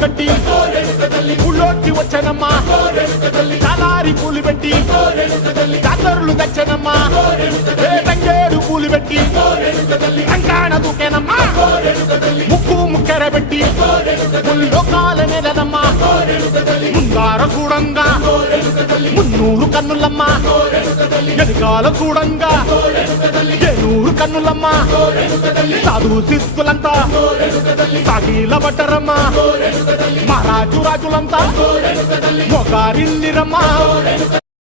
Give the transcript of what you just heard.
కట్టి ఊళ్ళోకి వచ్చానమ్మా చాలారి పూలు పెట్టి జాతరలు తెచ్చానమ్మా తంగేడు పూలు పెట్టి రంగాణ దూకేనమ్మా ముక్కు ముక్కెర పెట్టి ముల్లోకాల నెలనమ్మా ముందార చూడంగా మున్నూరు కన్నులమ్మా ఎనకాల చూడంగా ఏనూరు కన్నులమ్మా సాధు సిద్ధులంతా సాగిల పట్టరమ్మా మహారాజు రాజులంతా మొగారిల్లిరమ్మా